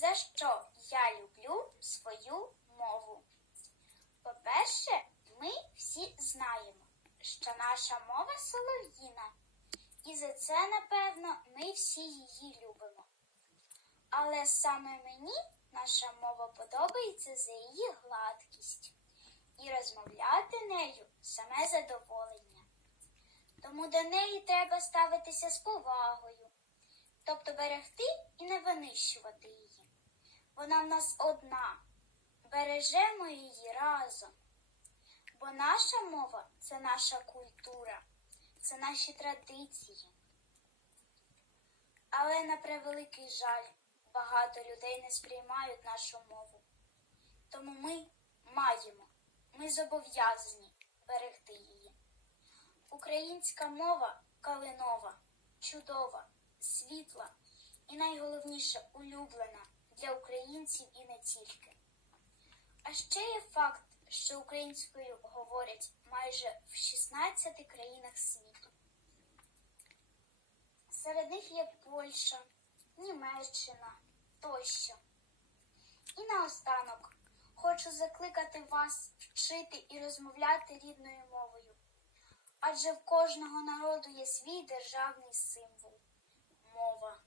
За що я люблю свою мову? По-перше, ми всі знаємо, що наша мова солов'їна, і за це, напевно, ми всі її любимо. Але саме мені наша мова подобається за її гладкість, і розмовляти нею саме задоволення. Тому до неї треба ставитися з повагою, тобто берегти і не винищувати її. Вона в нас одна, бережемо її разом. Бо наша мова це наша культура, це наші традиції. Але на превеликий жаль, багато людей не сприймають нашу мову. Тому ми маємо, ми зобов'язані берегти її. Українська мова калинова, чудова, світла і найголовніше улюблена українців і не тільки. А ще є факт, що українською говорять майже в 16 країнах світу. Серед них є Польща, Німеччина тощо. І наостанок хочу закликати вас вчити і розмовляти рідною мовою. Адже в кожного народу є свій державний символ мова.